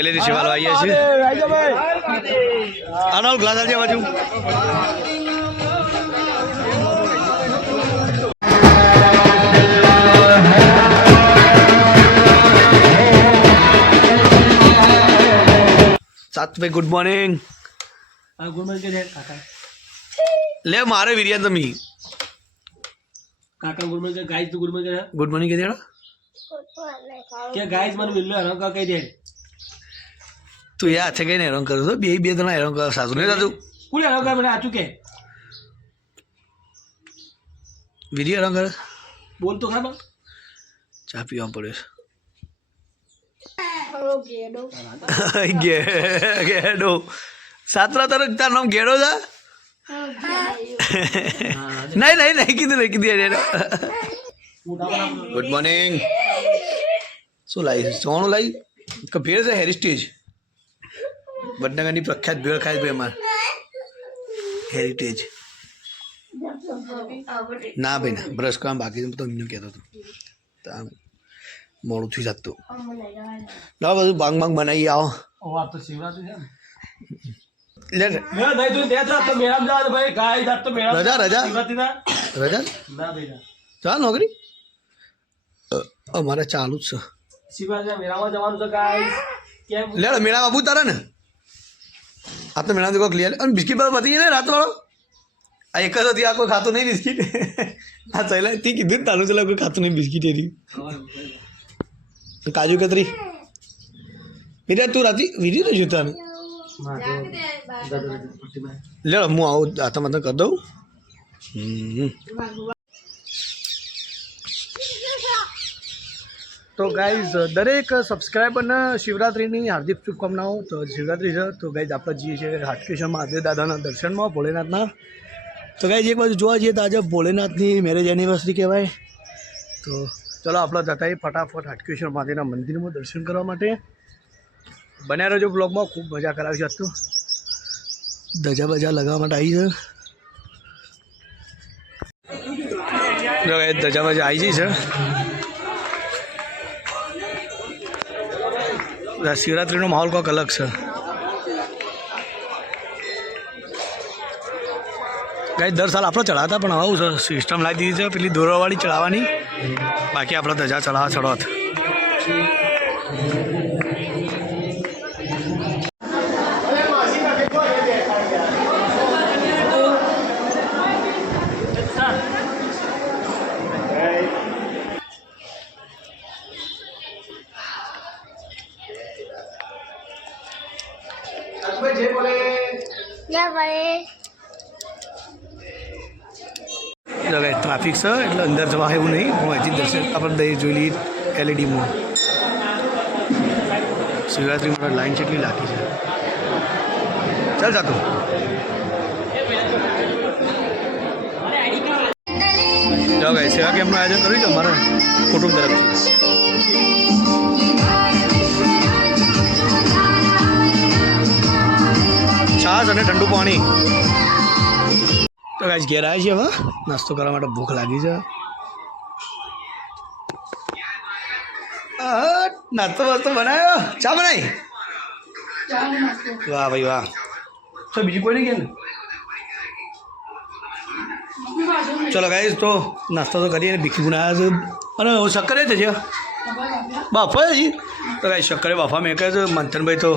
શૈલેષ શિવાલ આવીએ છીએ. આનો ગ્લાસ આવજે આ બાજુ સાતભાઈ ગુડ મોર્નિંગ લે મારે વિરિયા તમે કાકા ગુડ કે ગાઈસ તું મોર્નિંગ કે ગુડ મોર્નિંગ કીધી કે ગાઈસ મને મિલ્લો હરામ કા કહી દે. તું યા હાથે કઈને હેરાન કરું તો બે બે જણા હેરાન કરો સાસુ નહીં સાસુ કોણ હેરાન કરે મને આચું કે? વિરિયા હેરાન કરે? બોલ તો ખરા. ચા પીવા પડ્યો છે. ગેડો સાતરા તારું તાર નામ ગેડો છે? નહીં નહીં નહીં કીધું નહીં કીધું યાર ગુડ મોર્નિંગ શું લાવી સોનું લાવી? કે ભેળ છે? હેરિટેજ વડનગરની પ્રખ્યાત ભેળ ખાય ભાઈ અમારે હેરિટેજ ના ભાઈ ના. બ્રશ કામ બાકી તો એમને કહેતો હતો તો મોડું થઈ જતું લાવ બધું બાંગ બાંગ બનાવી આવો. આ તો શિવરાત્રી છે ને. મેળામાં મેળામાં રજા, રજા. રજા? ચાલ નોકરી. અમારે ચાલુ જ છે. શિવરાત્રી મેળામાં જવાનું છે ગાય. કેમ? લે મેળા બાબુ તારા ને. આ તો મેળા કોઈ ક્લિયર અને બિસ્કીટ બધા પતી ને રાતવાળો? આ એક જ હતી આ કોઈ ખાતું નહીં બિસ્કીટ. આ ચાલે તી કીધું તારું ચાલે કોઈ ખાતું નહીં બિસ્કીટ એ કાજુ કતરી. મીરા તું રાતી વીડિયો તો જોતાનું લે હું આવું હાથમાં માથા કરી દઉં. હમ. તો ગાઈઝ દરેક સબસ્ક્રાઈબરને શિવરાત્રિની હાર્દિક શુભકામનાઓ. તો શિવરાત્રિ છે, તો ગાઈઝ આપણે જઈએ છીએ હાટકેશ્વર મહાદેવ દાદાના દર્શનમાં, ભોલેનાથના. તો ગાઈઝ એક બાજુ જોવા જઈએ તો આજે ભોલેનાથની મેરેજ એનિવર્સરી કહેવાય. તો ચલો આપણે જતા ફટાફટ હાટકેશ્વર મહાદેવના મંદિરમાં દર્શન કરવા માટે બન્યા રહેજો બ્લોગમાં ખૂબ મજા કરાવી છે તો. ધજા બજા લગાવવા માટે આવી છે. ધજા બજા આવી જઈ છે. શિવરાત્રિનો માહોલ કોઈક અલગ છે. કઈ દર સાલ આપણે ચડાવતા પણ આવું છે. સિસ્ટમ લાવી દીધી છે, પેલી દોરાવાળી ચડાવવાની બાકી આપણે ધજા ચડાવવા ચડોત ટ્રાફિક છે એટલે અંદર જવા એવું નહીં. હું અહીંથી દર્શન આપણે જોઈ લઈએ એલઈડીમાં શિવરાત્રી માટે લાઈન કેટલી લાગી છે. ચાલ જાતો. જાઓ ગાઈ સેવા કેમ્પનું આયોજન કર્યું છે અમારા કુટુંબ તરફથી. છાશ અને ઠંડુ પાણી. તો ગાઈસ ઘેર આવી છે હવે નાસ્તો કરવા માટે ભૂખ લાગી છે. નાસ્તો વાસ્તો બનાવ્યો. ચા બનાવી? વાહ ભાઈ વાહ. તો બીજું કોઈ નહીં કે ચલો ગાઈસ તો નાસ્તો તો કરીએ ભીખી ગુણાયા છે. અને હું શક્કરે જ. છે બાફા હજી. તો કાંઈ શક્કરે બાફા મેં કહે છે મંથનભાઈ તો.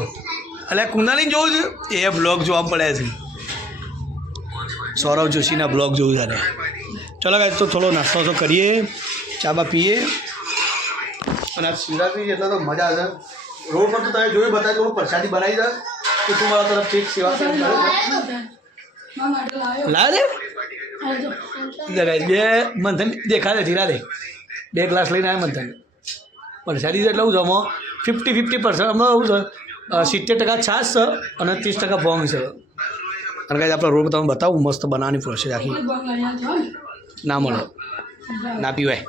અલ્યા કુંદાની જોવું છે? એ બ્લોગ જોવા પડ્યા છે. સૌરવ જોશીના બ્લોગ જોવું તારે ચલો ગાય તો થોડો નાસ્તો તો કરીએ ચા બા પીએ. અને આ શિવરાત્રી એટલે તો મજા આવે. રોડ પર તો તમે જોયું બતાવી થોડું પ્રસાદી બનાવી દે તો તું મારા તરફથી એક સેવા લાવે દે બે મંથન દેખા દે ધીરા દે બે ગ્લાસ લઈને આવ્યા મંથન. પ્રસાદી એટલે હું જમો ફિફ્ટી ફિફ્ટી પર્સન્ટ હમણાં એવું છે સિત્તેર ટકા છાશ છે અને ત્રીસ ટકા ભોંગ છે. અને કાંઈ આપણે રોડ તમને બતાવું મસ્ત બનાવવાની પ્રોસેસ આખી. ના મળે. ના પીવાય.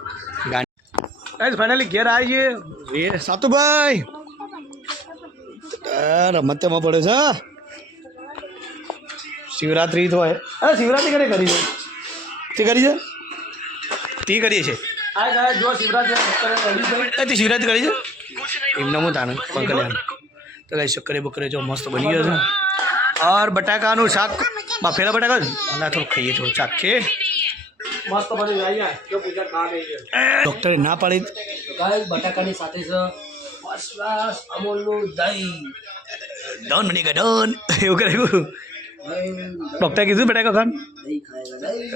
ગાંધી ફાઇનલી ઘેર આવી છે એ સાતુભાઈ. રમતમાં રમત તેમાં પડે છે શિવરાત્રી તો હોય. અરે શિવરાત્રી કરે કરી છે? તે કરી છે? તે કરીએ છે આ ગાય જો શિવરાત્રી કરી છે? એમને હું તાને પણ કલ્યાણ. તો કઈ શક્કરે બકરે જો મસ્ત બની ગયો છે. ઓર બટાકાનું શાક બાફેલા બટાકા જ? આ થોડું ખાઈએ થોડું છે મસ્ત બની જાય જો પૂજા ખા છે ડૉક્ટરે ના પાડી ગાઈસ બટાકાની સાથે છે ફર્સ્ટ ક્લાસ અમૂલનું દહીં ડોન બની ગયા ડોન એવું કર્યું ડોક્ટરે કીધું બટાકા ખાન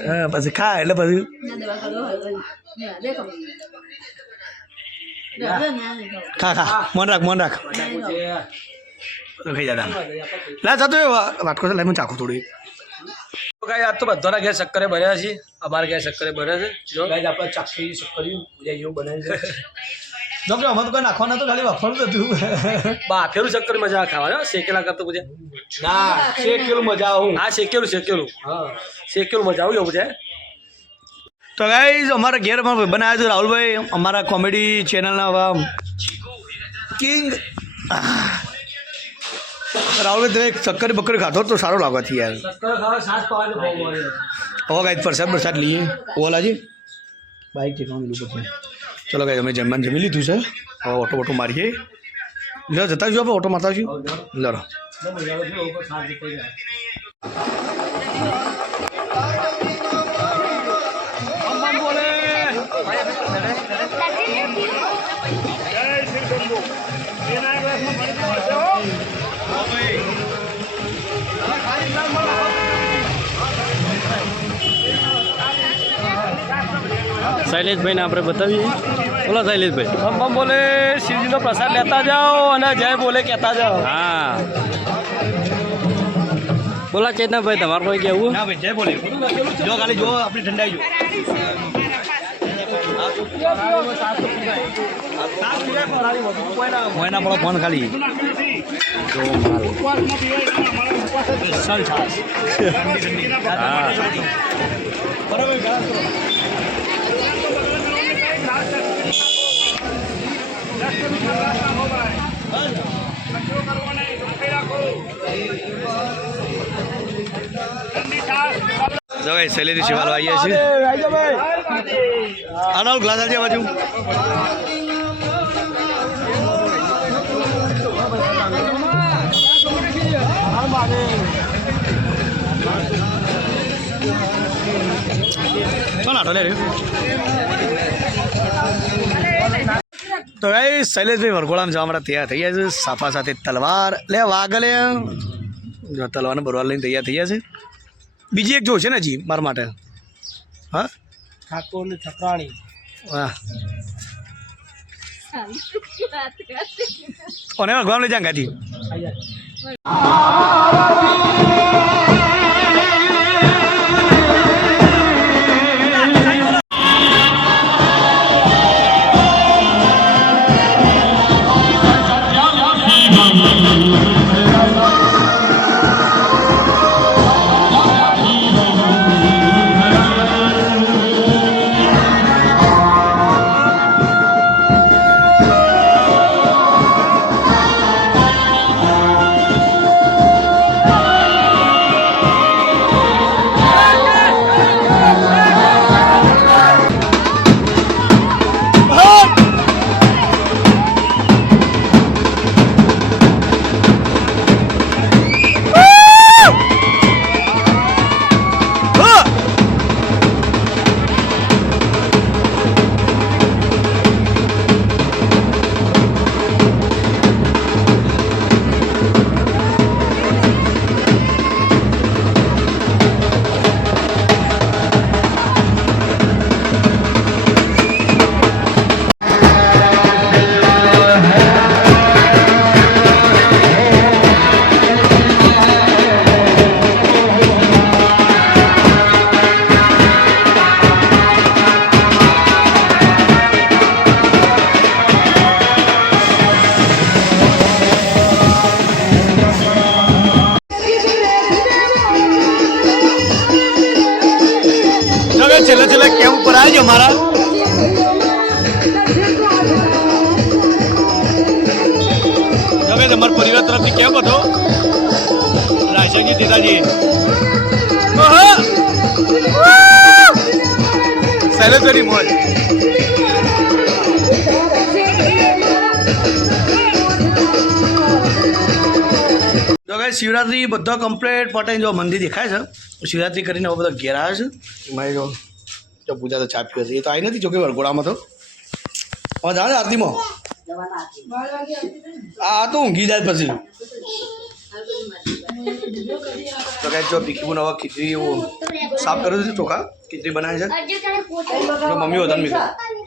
હા પછી ખા એટલે પછી ખા ખા મન રાખ મન રાખ છે જતા. લા જતો એ વા- વાટકો છે લાઈ હું ચાખું થોડી તો ગાઈસ આજ તો બધાના ઘેર શક્કરે ભર્યા છે અમારા ઘેર શક્કરે ભર્યા છે. જો. ગાય આપણે ચાખી શક્કર્યું પૂજા જેવું બનાવ્યું છે. તો કોઈ નાખવાનું નતું ખાલી વાપરવું હતું. બાફેલું શક્કર મજા ખાવા શેકેલા કરતો પૂજા. ના શેકેલું મજા આવું. હા શેકેલું શેકેલું. હા. શેકેલું મજા આવું એવું છે તો ગાઈઝ અમારા ઘેર પણ બનાવ્યા છે રાહુલભાઈ. અમારા કોમેડી ચેનલના કિંગ. રાહુલભાઈ તમે ચક્કર બક્કર ખાધો તો સારો લાગવાથી યાર શક્કર ખાવા સાસ પાવાની બહુ મળે હવે ગાઈઝ પ્રસાદ પ્રસાદ લઈએ ઓલાજી બાઈક ઠેકવાનું લીધું પછી ચલો ગાઈ અમે જમવાનું જમી લીધું છે હવે ઓટો ઓટો મારીએ લો જતા જો આપણે ઓટો મારતા છું લડો મજા શૈલેષભાઈને આપણે બતાવીએ. બોલો શૈલેષભાઈ. બમ બમ બોલે શિવજીનો પ્રસાદ લેતા જાઓ અને જય બોલે કહેતા જાઓ. હા. બોલા ચેતનાભાઈ તમારે કોઈ કેવું ના ભાઈ જય બોલે. જો ખાલી જો આપણી ઠંડાઈ જો. મોયના પડો ફોન ખાલી. હા જો ભાઈ શૈલેષ શિવાલ આવીએ છીએ. આનો ગ્લાસ આજે બાજુ. ચાલ આટો લે રહ્યો? તો ભાઈ શૈલેષભાઈ વરઘોડામાં જવા માટે તૈયાર થઈ ગયા છે. સાફા સાથે તલવાર. લે વાગલે જો તલવારને બરવાર લઈને તૈયાર થઈ ગયા છે. બીજી એક જોશે ને હજી મારા માટે. હા? ઠાકોર ને ઠકરાણી વાહ કોને ભગવાન લઈ જાંગાથી જો શૈલેષભાઈની મોજ. કાંઈ શિવરાત્રી બધો કમ્પ્લેટ પટાઈને જો મંદિર દેખાય છે. શિવરાત્રી કરીને હવે બધા ઘેર આવે છે. મારી જો જો પૂજા તો છાપી હતી એ તો આવી નથી જોકે વરઘોડામાં તો. હવે જાણે આરતીમાં. આ તો ઊંઘી જાય પછી. તો કાંઈ જો ભીખીબુન હવે ખીચડી એવું સાફ કર્યું છે ચોખા? ખીચડી બનાવે છે? મમ્મી વધારે મીઠું